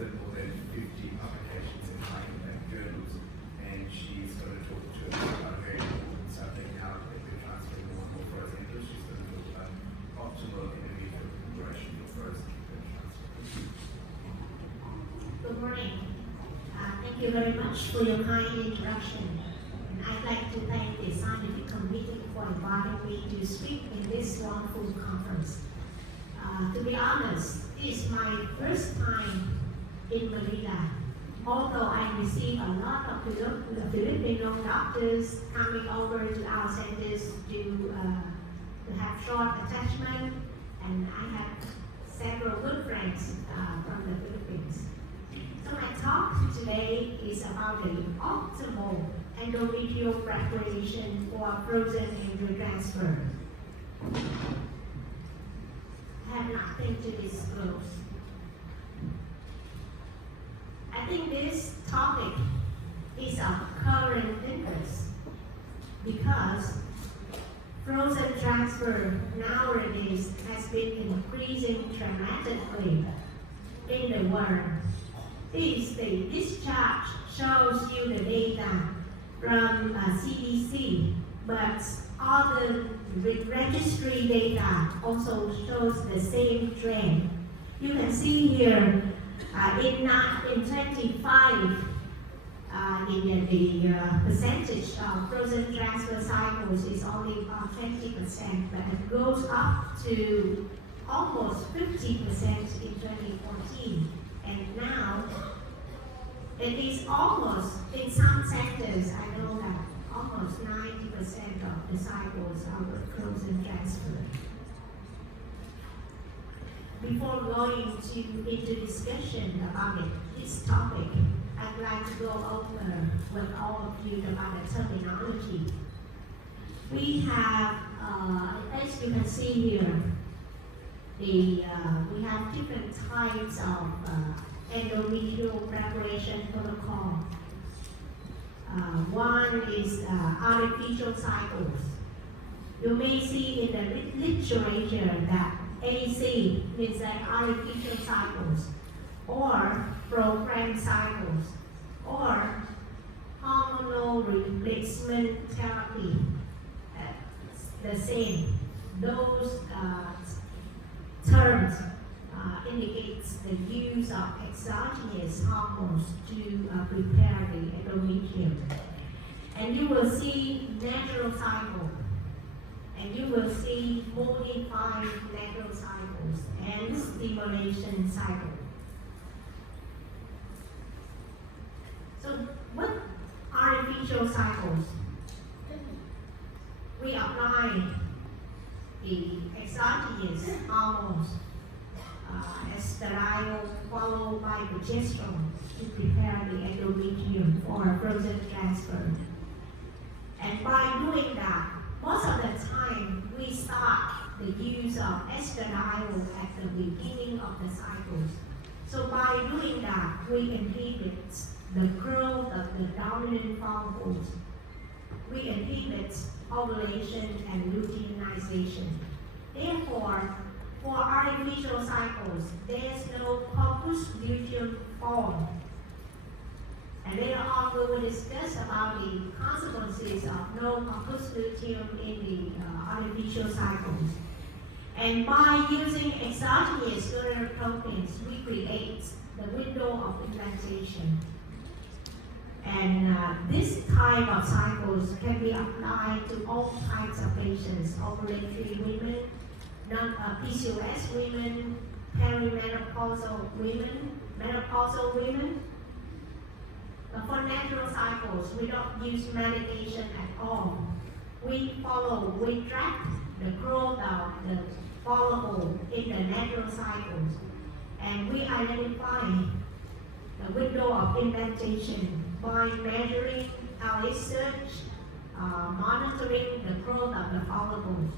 authored more than 50 publications in high-impact journals, and she's going to talk to us about a very important subject, how they can transfer more and more frozen embryos. She's going to talk about optimal interview for preparation for frozen embryo transfer. Good morning. Thank you very much for your kind introduction. And I'd like to thank the scientific committee for inviting me to speak in this wonderful conference. To be honest, this is my first time in Manila. Although I received a lot of Filipino doctors coming over to our centers to have short attachment, and I have several good friends from the Philippines. So my talk today is about the optimal endometrial preparation for frozen embryo transfer. I have nothing to disclose. I think this topic is of current interest because frozen transfer nowadays has been increasing dramatically in the world. This chart shows you the data from CDC, but other registry data also shows the same trend. You can see here in 25, the percentage of frozen transfer cycles is only about 20%, but it goes up to almost 50% in 2014. And now, it is almost, in some sectors, I know that almost 90% of the cycles are frozen transfer. Before going into discussion about this topic, I'd like to go over with all of you about the terminology. We have, as you can see here, we have different types of endometrial preparation protocol. One is artificial cycles. You may see in the literature that AC means that artificial cycles, or programmed cycles, or hormonal replacement therapy. The same. Those terms indicates the use of exogenous hormones to prepare the endometrium. And you will see natural cycle, and you will see modified natural cycles and stimulation cycle. So what artificial cycles? We apply the exogenous hormones, estradiol followed by progesterone to prepare the endometrium for frozen transfer. And by doing that, most of the time we start the use of estradiol at the beginning of the cycles. So by doing that, we inhibit the growth of the dominant follicles. We inhibit ovulation and luteinization. Therefore, for artificial cycles, there is no corpus luteum formed. And later on, we will discuss about the consequences of no corpus luteum in the artificial cycles. And by using exogenous proteins, we create the window of implantation. And this type of cycles can be applied to all types of patients: ovulatory women, PCOS women, perimenopausal women, menopausal women. But for natural cycles, we don't use medication at all. We track the growth of the follicle in the natural cycles, and we identify the window of implantation by measuring LH, monitoring the growth of the follicles.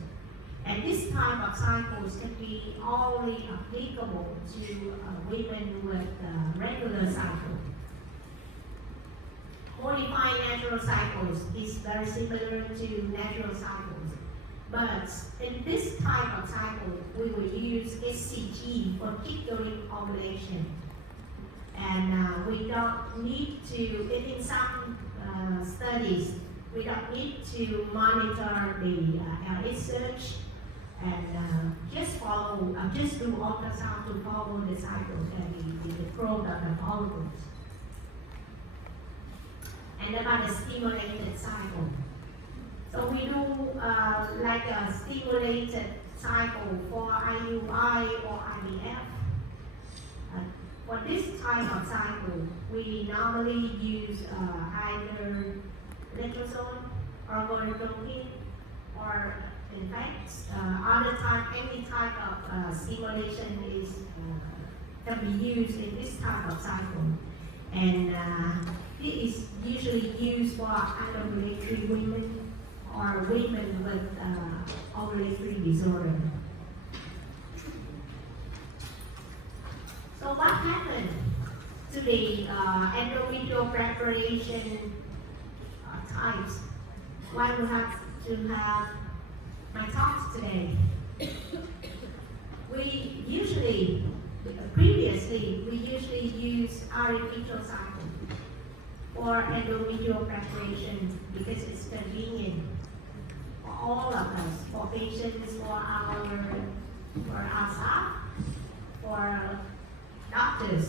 And this type of cycles can be only applicable to women with regular cycle. Modified natural cycles is very similar to natural cycles. But in this type of cycle, we will use HCG for triggering ovulation. And we don't need to, in some studies, we don't need to monitor the LH search and just do ultrasound to follow the cycle and the growth of the follicles. And about the stimulated cycle. So we do like a stimulated cycle for IUI or IVF. For this type of cycle, we normally use either letrozole or gonadotropin, or in fact, any type of stimulation can be used in this type of cycle. And it is usually used for ovulatory women or women with ovulatory disorder. So what happened to the endometrial preparation types? Why we have to have my talks today? Previously, we usually use artificial cycle for endometrial preparation because it's convenient for all of us, for patients, for our staff, for doctors.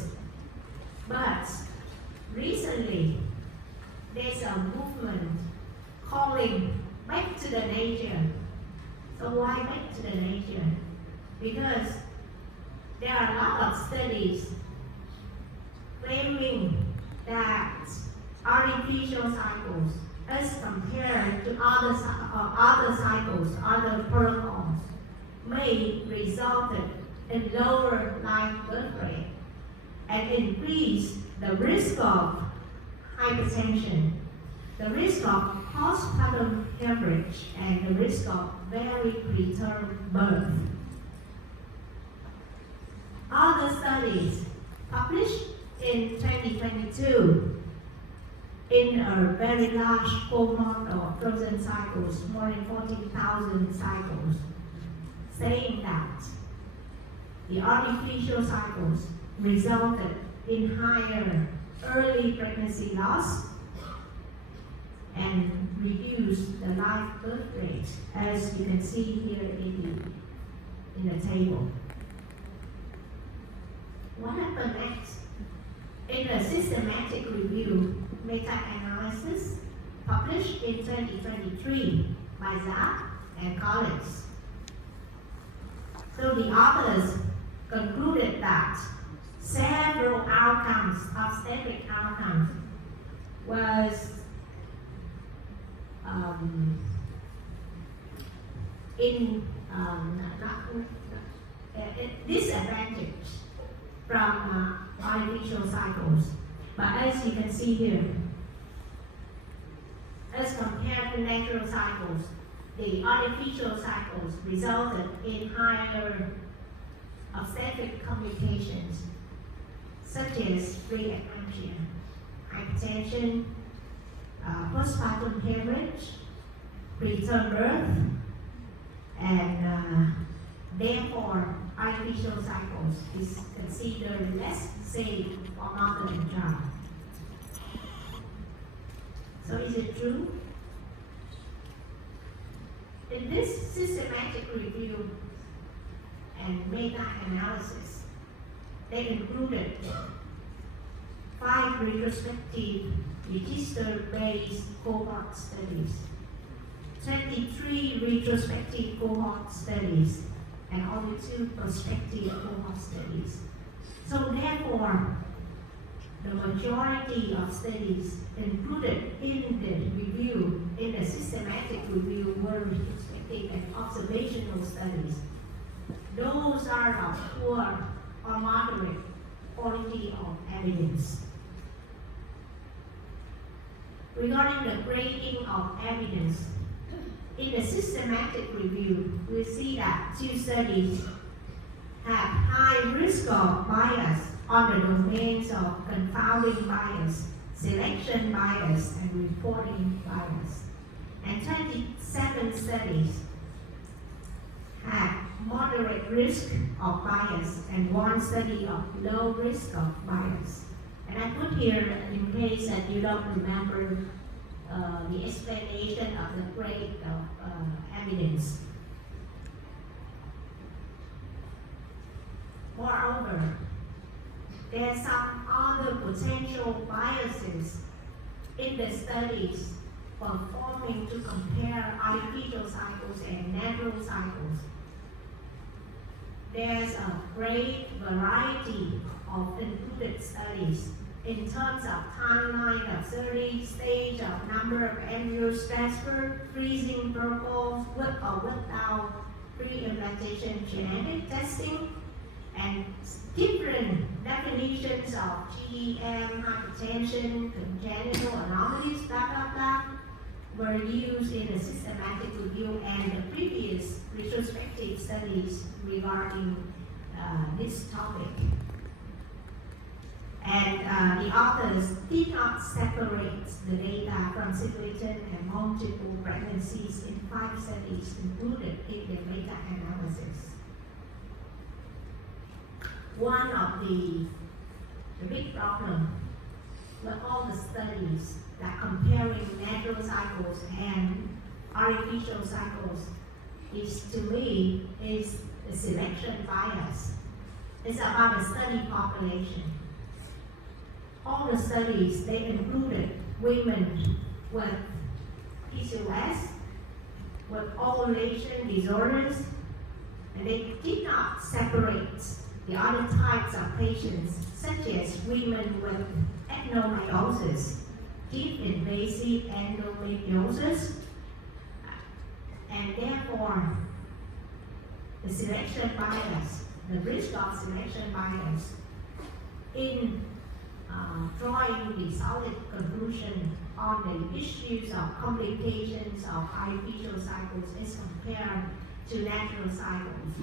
But recently, there's a movement calling back to the nature. So why back to the nature? Because there are a lot of studies claiming that artificial cycles, as compared to other cycles, other protocols, may result in lower live birth rate and increase the risk of hypertension, the risk of postpartum hemorrhage, and the risk of very preterm birth. Other studies published in 2022 in a very large cohort of frozen cycles, more than 14,000 cycles, saying that the artificial cycles resulted in higher early pregnancy loss and reduced the live birth rate, as you can see here in the table. What happened next? In a systematic review, meta-analysis published in 2023 by Zach and colleagues. So the authors concluded that several outcomes, obstetric outcomes, was disadvantage from artificial cycles. But as you can see here, as compared to natural cycles, the artificial cycles resulted in higher obstetric complications, such as preeclampsia, hypertension, postpartum hemorrhage, preterm birth, and therefore artificial cycles is considered less safe for mother and child. So is it true? In this systematic review and meta-analysis, they included 5 retrospective register-based cohort studies, 23 retrospective cohort studies, and only 2 prospective cohort studies. So therefore, the majority of studies included in the review, in the systematic review, were retrospective and observational studies. Those are of poor or moderate quality of evidence. Regarding the grading of evidence, in the systematic review, we see that 2 studies have high risk of bias on the domains of confounding bias, selection bias, and reporting bias. And 27 studies have moderate risk of bias and one study of low risk of bias. And I put here in case that you don't remember the explanation of the grade of evidence. Moreover, there are some other potential biases in the studies performing to compare artificial cycles and natural cycles. There's a great variety of included studies in terms of timeline of 30 stage of number of embryos transferred, freezing protocols with or without pre-implantation genetic testing, and different definitions of GDM, hypertension, congenital anomalies, blah, blah, blah, were used in a systematic review and the previous retrospective studies regarding this topic. And the authors did not separate the data from situated and multiple pregnancies in 5 studies included in the meta-analysis. One of the big problem with all the studies that comparing natural cycles and artificial cycles is, to me, is the selection bias. It's about the study population. All the studies, they included women with PCOS, with ovulation disorders, and they did not separate the other types of patients, such as women with adenomyosis, deep invasive endometriosis, and therefore the selection bias, the risk of selection bias in drawing the solid conclusion on the issues of complications of artificial cycles as compared to natural cycles.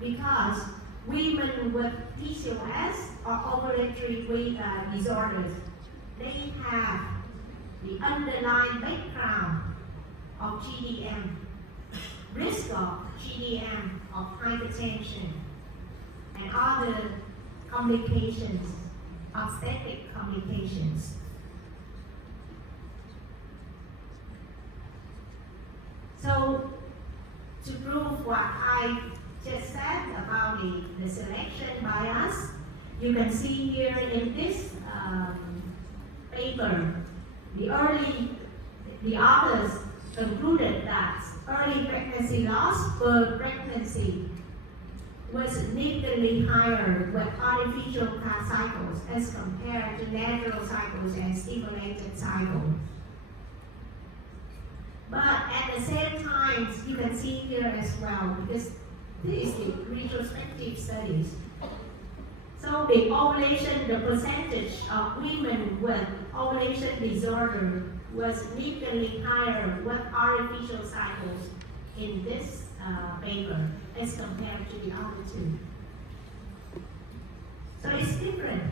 Because women with PCOS or ovulatory disorders, they have the underlying background of GDM, risk of GDM, of hypertension, and other complications, obstetric complications. So, to prove what I just said about the selection bias, you can see here in this paper, the authors concluded that early pregnancy loss per pregnancy was significantly higher with artificial cycles as compared to natural cycles and stimulated cycles. But at the same time, you can see here as well, because this is the retrospective studies. So the ovulation, the percentage of women with ovulation disorder was significantly higher with artificial cycles in this paper as compared to the other two. So it's different.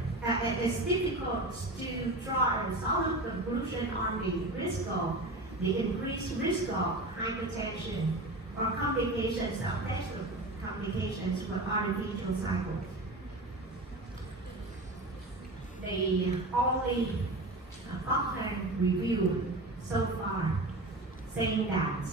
It's difficult to draw a solid conclusion on the increased risk of hypertension or complications of sexual complications with artificial cycles. The only Cochrane review so far saying that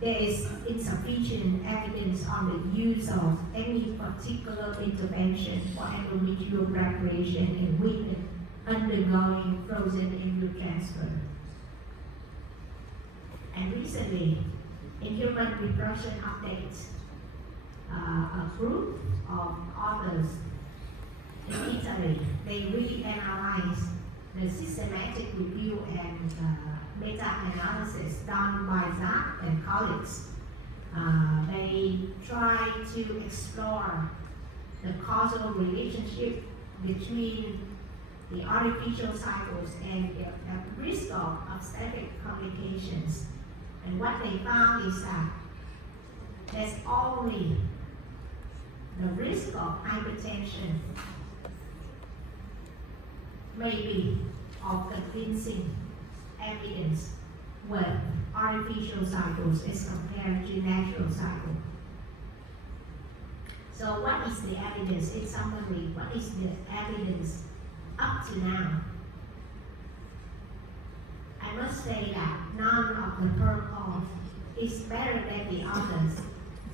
there is insufficient evidence on the use of any particular intervention for endometrial preparation in women undergoing frozen embryo transfer. And recently, in Human Reproduction Updates, a group of authors in Italy, they reanalyzed the systematic review and meta-analysis done by Zach and colleagues. They try to explore the causal relationship between the artificial cycles and the risk of obstetric complications. And what they found is that there's only the risk of hypertension maybe of convincing evidence with artificial cycles as compared to natural cycles. So what is the evidence? In summary, what is the evidence up to now? I must say that none of the protocols is better than the others.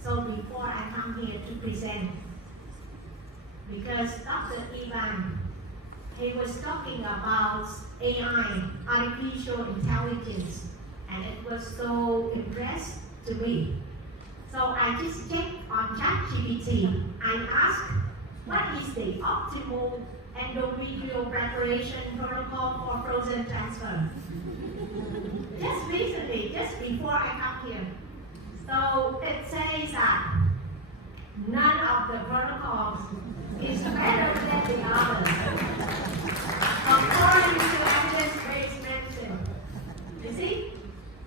So before I come here to present, because Dr. Ivan, he was talking about AI, artificial intelligence, and it was so impressed to me. So I just checked on ChatGPT. I asked, what is the optimal endometrial preparation protocol for frozen transfer? Just recently, just before I come here. So it says that none of the protocols is better than the others, according to evidence-based medicine. You see?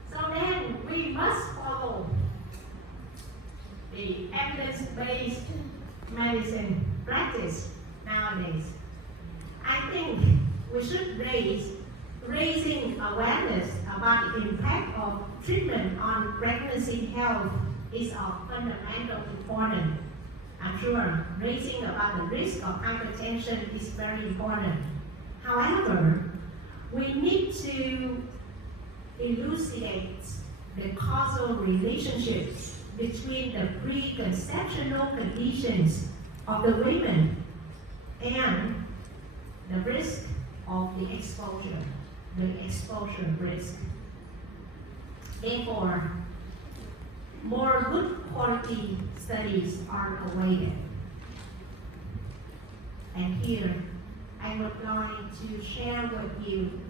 So then we must follow the evidence-based medicine practice nowadays. I think we should raising awareness about the impact of treatment on pregnancy health is of fundamental importance. I'm sure raising about the risk of hypertension is very important. However, we need to elucidate the causal relationships between the preconceptional conditions of the women and the risk of the exposure risk. Therefore, more good quality studies are awaited. And here, I would like to share with you,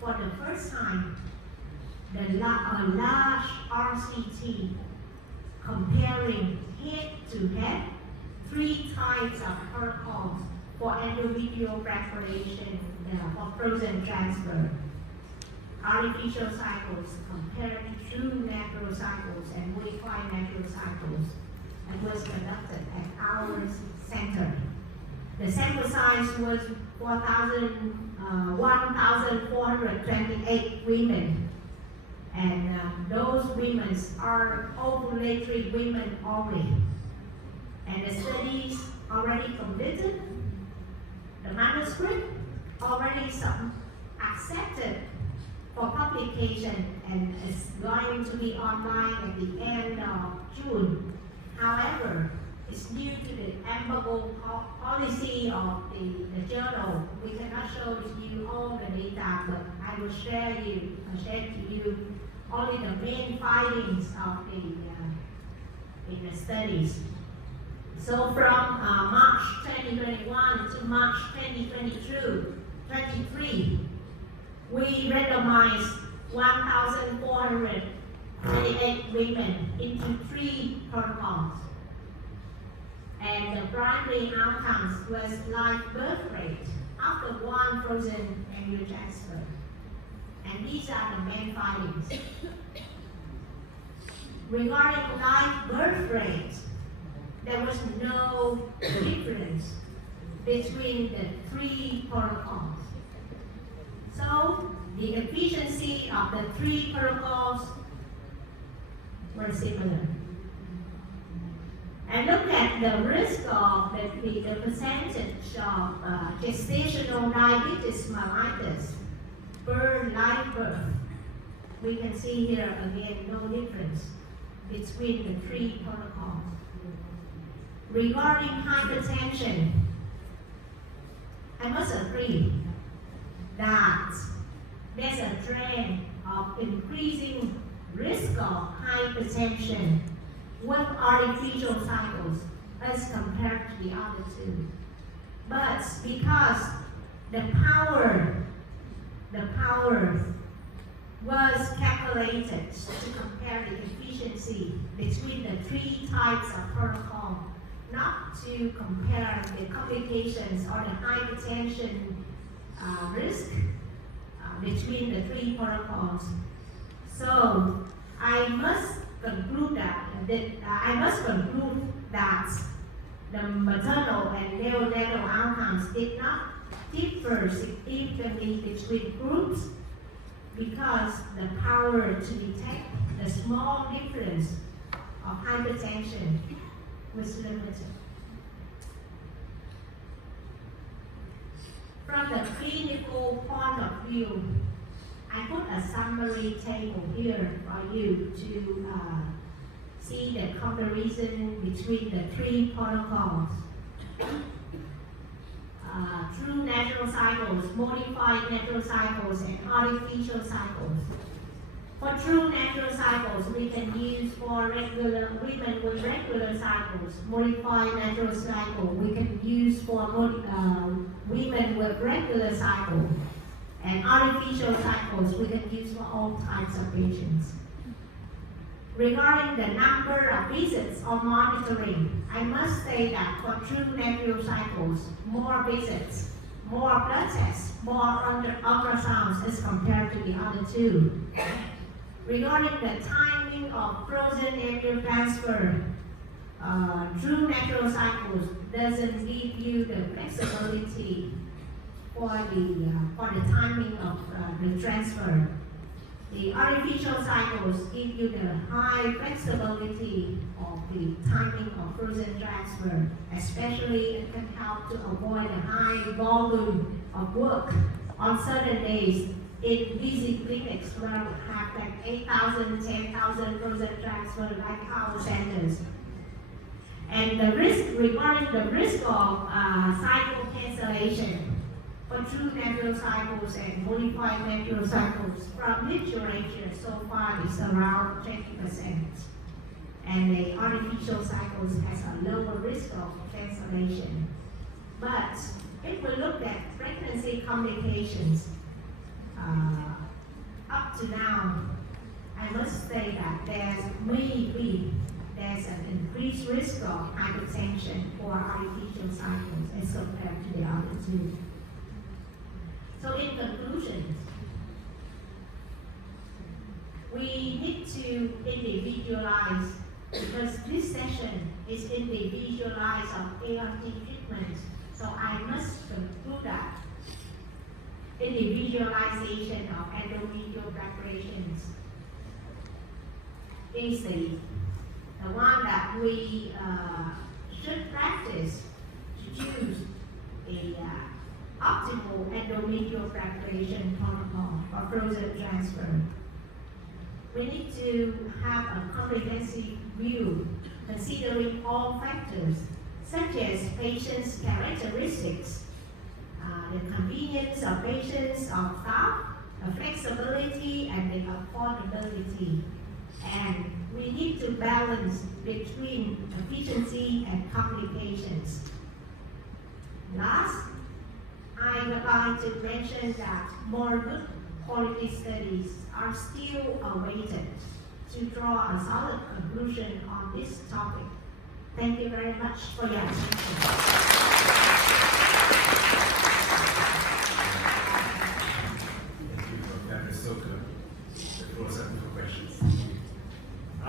for the first time, a large RCT comparing head-to-head 3 types of protocols for endometrial preparation for frozen transfer. Artificial cycles compared to true natural cycles and modified natural cycles, and was conducted at our center. The sample size was 1,428 women, and those women are ovulatory women only. And the studies already completed, the manuscript already accepted for publication, and is going to be online at the end of June. However, it's due to the embargo policy of the journal. We cannot show you all the data, but I will share to you only the main findings of the studies. So from March 2021 to March 2023, we randomized 1,428 women into 3 protocols. And the primary outcomes was live birth rate after 1 frozen embryo transfer. And these are the main findings. Regarding live birth rate, there was no difference between the 3 protocols. So the efficiency of the 3 protocols were similar. And look at the risk of the percentage of gestational diabetes mellitus per live birth. We can see here again no difference between the 3 protocols. Regarding hypertension, I must agree that there's a trend of increasing risk of hypertension with artificial cycles as compared to the other 2. But because the power was calculated to compare the efficiency between the 3 types of protocol, not to compare the complications or the hypertension risk between the 3 protocols. So I must conclude that the maternal and neonatal outcomes did not differ significantly between groups because the power to detect the small difference of hypertension was limited. From the clinical point of view, I put a summary table here for you to see the comparison between the three protocols. True natural cycles, modified natural cycles, and artificial cycles. For true natural cycles, we can use for regular women with regular cycles. Modified natural cycle, we can use for women with regular cycle. And artificial cycles, we can use for all types of patients. Regarding the number of visits or monitoring, I must say that for true natural cycles, more visits, more blood tests, more ultrasounds as compared to the other two. Regarding the timing of frozen embryo transfer, true natural cycles doesn't give you the flexibility for the timing of the transfer. The artificial cycles give you the high flexibility of the timing of frozen transfer, especially it can help to avoid a high volume of work on certain days in busy clinics where we have like 8,000, 10,000 frozen transfer like our centers. And the risk, regarding the risk of cycle cancellation, for true natural cycles and modified natural cycles, from literature so far is around 20%. And the artificial cycles has a lower risk of cancellation. But if we look at pregnancy complications, up to now, I must say that there's an increased risk of hypertension for artificial cycles as compared to the other two. So in conclusion, we need to individualize, because this session is individualized of ART treatment. So I must conclude that individualization of endometrial preparations is the one that we should practice to choose a optimal endometrial preparation protocol for frozen transfer. We need to have a comprehensive view considering all factors such as patients' characteristics, the convenience of patients, of staff, the flexibility, and the affordability. And we need to balance between efficiency and complications. Last, I would like to mention that more good quality studies are still awaited to draw a solid conclusion on this topic. Thank you very much for your attention.